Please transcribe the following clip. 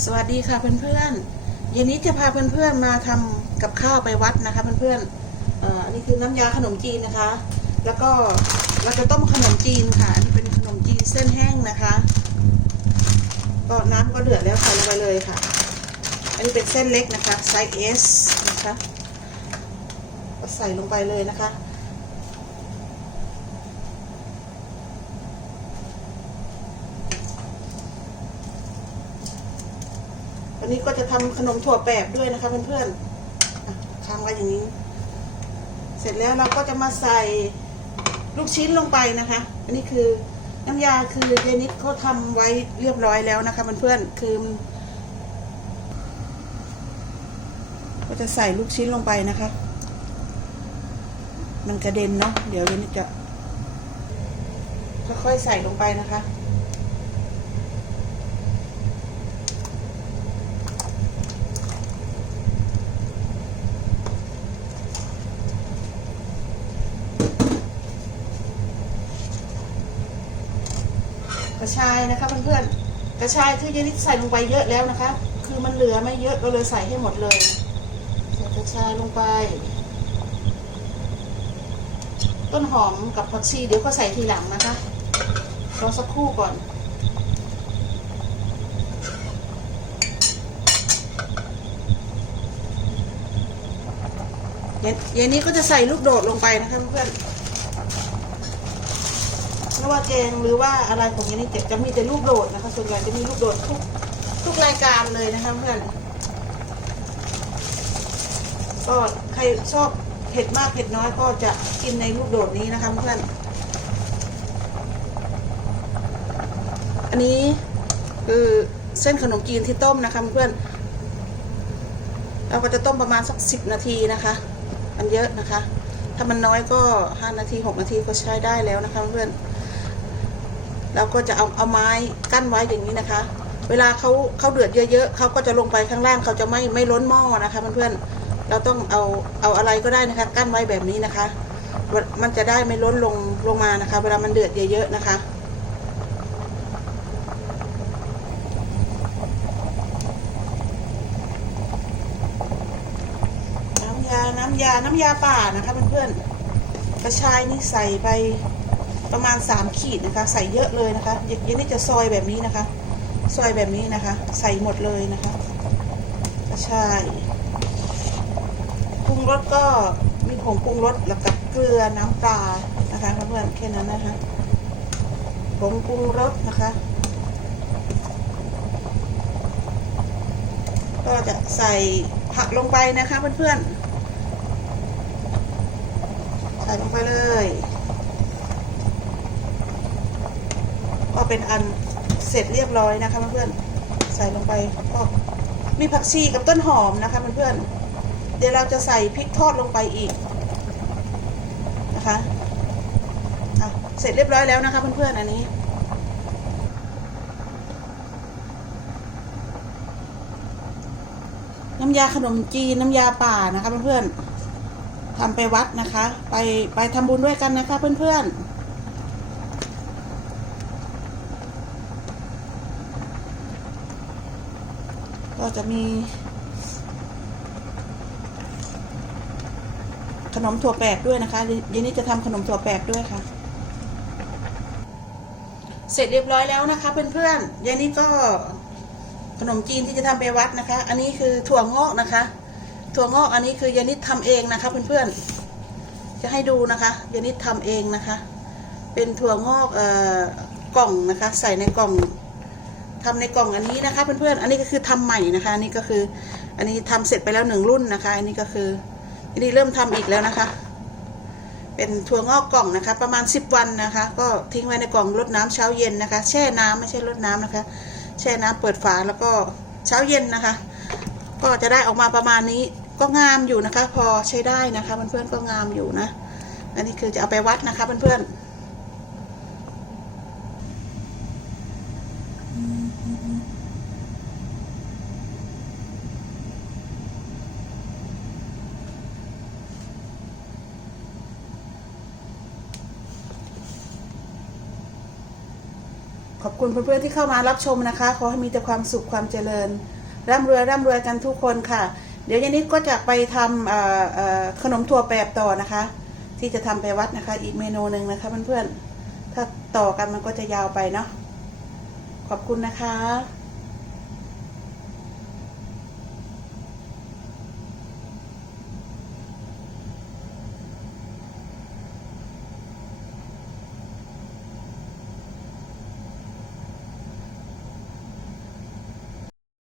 สวัสดีค่ะเพื่อนๆเย็นนี้จะพาเพื่อนๆมาทำกับข้าวไปวัดนะคะเพื่อนๆอ่ออันนี้คือน้ำยาขนมจีนนะคะ แล้วก็เราจะต้มขนมจีนค่ะอันนี้เป็นขนมจีนเส้นแห้งนะคะ ก็น้ำก็เดือดแล้วใส่ลงไปเลยค่ะ อันนี้เป็นเส้นเล็กนะคะไซส์ S นะคะก็ใส่ลงไปเลยนะคะ วันนี้ก็จะทำขนมถั่วแปบด้วยนะคะเพื่อนๆอะค้างไว้อย่างนี้ เสร็จแล้วเราก็จะมาใส่ลูกชิ้นลงไปนะคะ อันนี้คือน้ำยาคือเจนิดเขาทำไว้เรียบร้อยแล้วนะคะเพื่อนๆคือก็จะใส่ลูกชิ้นลงไปนะคะ มันกระเด็นเนาะเดี๋ยวเจนิดจะค่อยๆใส่ลงไปนะคะ กระชายนะคะเพื่อนๆกระชายคือเยนิดใส่ลงไปเยอะแล้วนะคะ คือมันเหลือไม่เยอะก็เลยใส่ให้หมดเลยใส่กระชายลงไป ต้นหอมกับผักชีเดี๋ยวก็ใส่ทีหลังนะคะรอสักครู่ก่อนเย็นเย็นนี้ก็จะใส่ลูกโดดลงไปนะคะเพื่อน ไม่ว่าแกงหรือว่าอะไรของนี้นี่จะจะมีแต่ลูกโดดนะคะ ส่วนใหญ่จะมีลูกโดดทุกทุกรายการเลยนะคะเพื่อนก็ใครชอบเผ็ดมากเผ็ดน้อยก็จะกินในลูกโดดนี้นะคะเพื่อนอันนี้คือเส้นขนมจีนที่ต้มนะคะเพื่อนเราก็จะต้มประมาณสักสิบนาทีนะคะ มันเยอะนะคะ ถ้ามันน้อยก็ห้านาทีหกนาทีก็ใช้ได้แล้วนะคะเพื่อน เราก็จะเอาเอาไม้กั้นไว้อย่างนี้นะคะ เวลาเขาเขาเดือดเยอะๆเขาก็จะลงไปข้างล่างเขาจะไม่ไม่ล้นหม้อนะคะเพื่อนๆเราต้องเอาเอาอะไรก็ได้นะคะ กั้นไว้แบบนี้นะคะ มันจะได้ไม่ล้นลงลงมานะคะ เวลามันเดือดเยอะๆนะคะน้ำยาน้ำยาน้ำยาป่านะคะเพื่อนๆกระชายนี่ใส่ไป ประมาณสามขีดนะคะ ใส่เยอะเลยนะคะเย็นนี่จะซอยแบบนี้นะคะ ซอยแบบนี้นะคะ ใส่หมดเลยนะคะกระชายปรุงรสก็มีผงปรุงรสแล้วกับเกลือน้ำปลานะคะเพื่อนๆแค่นั้นนะคะผงปรุงรสนะคะ ก็จะใส่ผักลงไปนะคะเพื่อนๆใส่ลงไปเลย ก็ เป็นอันเสร็จเรียบร้อยนะคะเพื่อนๆใส่ลงไปก็มีผักชีกับต้นหอมนะคะเพื่อนๆเดี๋ยวเราจะใส่พริกทอดลงไปอีกนะคะอะเสร็จเรียบร้อยแล้วนะคะเพื่อนๆอันนี้น้ำยาขนมจีนน้ำยาป่านะคะเพื่อนๆทำไปวัดนะคะ ไปไปทำบุญด้วยกันนะคะเพื่อนๆ ก็จะมี ขนมถั่วแปบด้วยนะคะเย็นนี้จะทำขนมถั่วแปบด้วยค่ะ เสร็จเรียบร้อยแล้วนะคะ เพื่อนๆเย็นนี้ก็ขนมจีนที่จะทำไปวัดนะคะ อันนี้คือถั่วงอกนะคะ ถั่วงอกอันนี้คือยานิดทำเองนะคะ เพื่อนๆ จะให้ดูนะคะยานิดทำเองนะคะ เป็นถั่วงอกเอ่อกล่องนะคะ ใส่ในกล่อง ทำในกล่องอันนี้นะคะเพื่อนๆ อันนี้ก็คือทำใหม่นะคะ อันนี้ก็คือ อันนี้ทำเสร็จไปแล้วหนึ่งรุ่นนะคะ อันนี้ก็คือ อันนี้เริ่มทำอีกแล้วนะคะ เป็นถั่วงอกกล่องนะคะ ประมาณ 10 วันนะคะ ก็ทิ้งไว้ในกล่องรดน้ำเช้าเย็นนะคะ แช่น้ำไม่ใช่รดน้ำนะคะ แช่น้ำเปิดฝาแล้วก็เช้าเย็นนะคะ ก็จะได้ออกมาประมาณนี้ ก็งามอยู่นะคะ พอใช้ได้นะคะเพื่อนๆก็งามอยู่นะ อันนี้คือจะเอาไปวัดนะคะเพื่อน ขอบคุณเพื่อนๆที่เข้ามารับชมนะคะ ขอให้มีแต่ความสุขความเจริญ ร่ำรวยร่ำรวยกันทุกคนค่ะ เดี๋ยวยานิดก็จะไปทำขนมถั่วแปบต่อนะคะ ที่จะทำไปวัดนะคะ อีกเมนูหนึ่งนะคะเพื่อนๆถ้าต่อกันมันก็จะยาวไปเนาะ ขอบคุณนะคะ